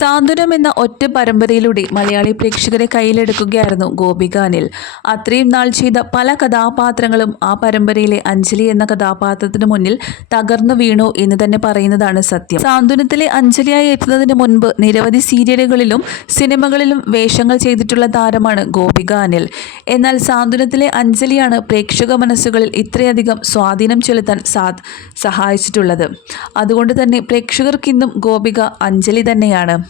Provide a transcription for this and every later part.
സാന്ത്വനം എന്ന ഒറ്റ പരമ്പരയിലൂടെ മലയാളി പ്രേക്ഷകരെ കയ്യിലെടുക്കുകയായിരുന്നു ഗോപികാനിൽ. അത്രയും നാൾ ചെയ്ത പല കഥാപാത്രങ്ങളും ആ പരമ്പരയിലെ അഞ്ജലി എന്ന കഥാപാത്രത്തിന് മുന്നിൽ തകർന്നു വീണു എന്ന് തന്നെ പറയുന്നതാണ് സത്യം. സാന്ത്വനത്തിലെ അഞ്ജലിയായി എത്തുന്നതിന് മുൻപ് നിരവധി സീരിയലുകളിലും സിനിമകളിലും വേഷങ്ങൾ ചെയ്തിട്ടുള്ള താരമാണ് ഗോപിക എന്നാൽ സാന്ത്വനത്തിലെ അഞ്ജലിയാണ് പ്രേക്ഷക മനസ്സുകളിൽ ഇത്രയധികം സ്വാധീനം ചെലുത്താൻ സാ സഹായിച്ചിട്ടുള്ളത്. അതുകൊണ്ട് തന്നെ പ്രേക്ഷകർക്കിന്നും ഗോപിക അഞ്ജലി തന്നെയാണ്.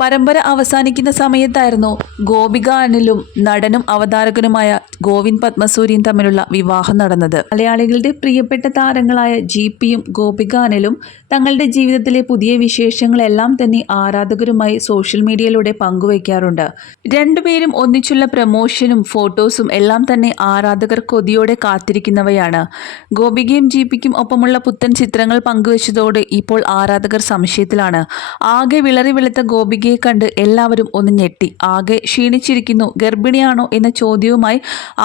പരമ്പര അവസാനിക്കുന്ന സമയത്തായിരുന്നു ഗോപിക അനിലും നടനും അവതാരകനുമായ ഗോവിന്ദ് പത്മസൂരിയും തമ്മിലുള്ള വിവാഹം നടന്നത്. മലയാളികളുടെ പ്രിയപ്പെട്ട താരങ്ങളായ ജി പിയും ഗോപിക അനിലും തങ്ങളുടെ ജീവിതത്തിലെ പുതിയ വിശേഷങ്ങളെല്ലാം തന്നെ ആരാധകരുമായി സോഷ്യൽ മീഡിയയിലൂടെ പങ്കുവയ്ക്കാറുണ്ട്. രണ്ടുപേരും ഒന്നിച്ചുള്ള പ്രമോഷനും ഫോട്ടോസും എല്ലാം തന്നെ ആരാധകർ കൊതിയോടെ കാത്തിരിക്കുന്നവയാണ്. ഗോപികയും ജി പിക്കും ഒപ്പമുള്ള പുത്തൻ ചിത്രങ്ങൾ പങ്കുവച്ചതോടെ ഇപ്പോൾ ആരാധകർ സംശയത്തിലാണ്. ആകെ വിളറി വെളുത്ത ഗോപികയെ കണ്ട് എല്ലാവരും ഒന്ന് ഞെട്ടി. ആകെ ക്ഷീണിച്ചിരിക്കുന്നു. ഗർഭിണിയാണോ എന്ന ചോദ്യവുമായി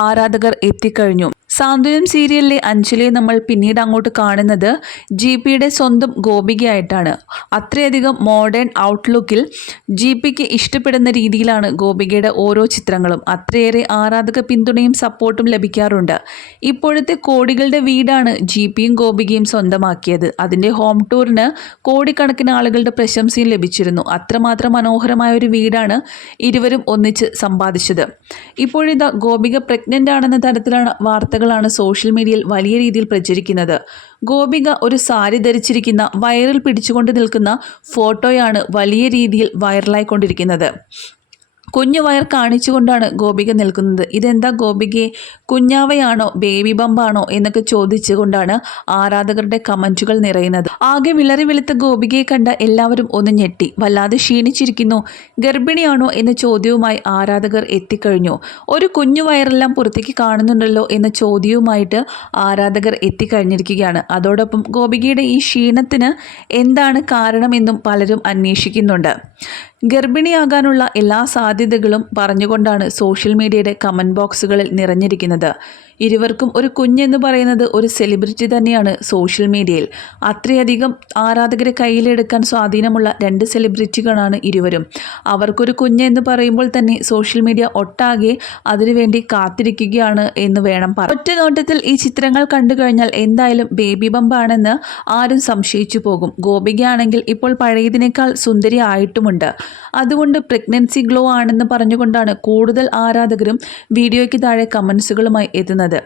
ആരാധകർ എത്തിക്കഴിഞ്ഞു. സാന്ത്വനം സീരിയലിലെ അഞ്ജലിയെ നമ്മൾ പിന്നീട് അങ്ങോട്ട് കാണുന്നത് ജി പിയുടെ സ്വന്തം ഗോപികയായിട്ടാണ്. അത്രയധികം മോഡേൺ ഔട്ട്ലുക്കിൽ ജി പിക്ക് ഇഷ്ടപ്പെടുന്ന രീതിയിലാണ് ഗോപികയുടെ ഓരോ ചിത്രങ്ങളും. അത്രയേറെ ആരാധക പിന്തുണയും സപ്പോർട്ടും ലഭിക്കാറുണ്ട്. ഇപ്പോഴത്തെ കോടികളുടെ വീടാണ് ജി പിയും ഗോപികയും സ്വന്തമാക്കിയത്. അതിന്റെ ഹോം ടൂറിന് കോടിക്കണക്കിന് ആളുകളുടെ പ്രശംസയും ലഭിച്ചിരുന്നു. അത്രമാത്രം മനോഹരമായ ഒരു വീടാണ് ഇരുവരും ഒന്നിച്ച് സമ്പാദിച്ചത്. ഇപ്പോഴിതാ ഗോപിക പ്രഗ്നന്റ് ആണെന്ന തരത്തിലാണ് വാർത്തകളാണ് സോഷ്യൽ മീഡിയയിൽ വലിയ രീതിയിൽ പ്രചരിക്കുന്നത്. ഗോപിക ഒരു സാരി ധരിച്ചിരിക്കുന്ന വയറിൽ പിടിച്ചുകൊണ്ട് നിൽക്കുന്ന ഫോട്ടോയാണ് വലിയ രീതിയിൽ വൈറലായിക്കൊണ്ടിരിക്കുന്നത് കുഞ്ഞു വയർ കാണിച്ചുകൊണ്ടാണ് ഗോപിക നിൽക്കുന്നത്. ഇതെന്താ ഗോപികയെ കുഞ്ഞാവയാണോ? ബേബി ബമ്പാണോ? എന്നൊക്കെ ചോദിച്ചുകൊണ്ടാണ് ആരാധകരുടെ കമന്റുകൾ നിറയുന്നത്. ആകെ വിളറി വെളുത്ത ഗോപികയെ കണ്ട എല്ലാവരും ഒന്ന് ഞെട്ടി. വല്ലാതെ ക്ഷീണിച്ചിരിക്കുന്നു. ഗർഭിണിയാണോ എന്ന ചോദ്യവുമായി ആരാധകർ എത്തിക്കഴിഞ്ഞു. ഒരു കുഞ്ഞു വയറെല്ലാം പുറത്തേക്ക് കാണുന്നുണ്ടല്ലോ എന്ന ചോദ്യവുമായിട്ട് ആരാധകർ എത്തിക്കഴിഞ്ഞിരിക്കുകയാണ്. അതോടൊപ്പം ഗോപികയുടെ ഈ ക്ഷീണത്തിന് എന്താണ് കാരണമെന്നും പലരും അന്വേഷിക്കുന്നുണ്ട്. ഗർഭിണിയാകാനുള്ള എല്ലാ സാധ്യതകളും പറഞ്ഞുകൊണ്ടാണ് സോഷ്യൽ മീഡിയയുടെ കമന്റ് ബോക്സുകളിൽ നിറഞ്ഞിരിക്കുന്നത്. ഇരുവർക്കും ഒരു കുഞ്ഞെന്ന് പറയുന്നത് ഒരു സെലിബ്രിറ്റി തന്നെയാണ് സോഷ്യൽ മീഡിയയിൽ. അത്രയധികം ആരാധകരെ കയ്യിലെടുക്കാൻ സ്വാധീനമുള്ള രണ്ട് സെലിബ്രിറ്റികളാണ് ഇരുവരും. അവർക്കൊരു കുഞ്ഞെന്ന് പറയുമ്പോൾ തന്നെ സോഷ്യൽ മീഡിയ ഒട്ടാകെ അതിനുവേണ്ടി കാത്തിരിക്കുകയാണ് എന്ന് വേണം പറയാം ഒറ്റ നോട്ടത്തിൽ ഈ ചിത്രങ്ങൾ കണ്ടു കഴിഞ്ഞാൽ എന്തായാലും ബേബി ബമ്പാണെന്ന് ആരും സംശയിച്ചു പോകും. ഗോപികയാണെങ്കിൽ ഇപ്പോൾ പഴയതിനേക്കാൾ സുന്ദരി ആയിട്ടുമുണ്ട്. അതുകൊണ്ട് പ്രഗ്നൻസി ഗ്ലോ ആണെന്ന് പറഞ്ഞുകൊണ്ടാണ് കൂടുതൽ ആരാധകരും വീഡിയോയ്ക്ക് താഴെ കമൻസുകളുമായി എത്തുന്നത്.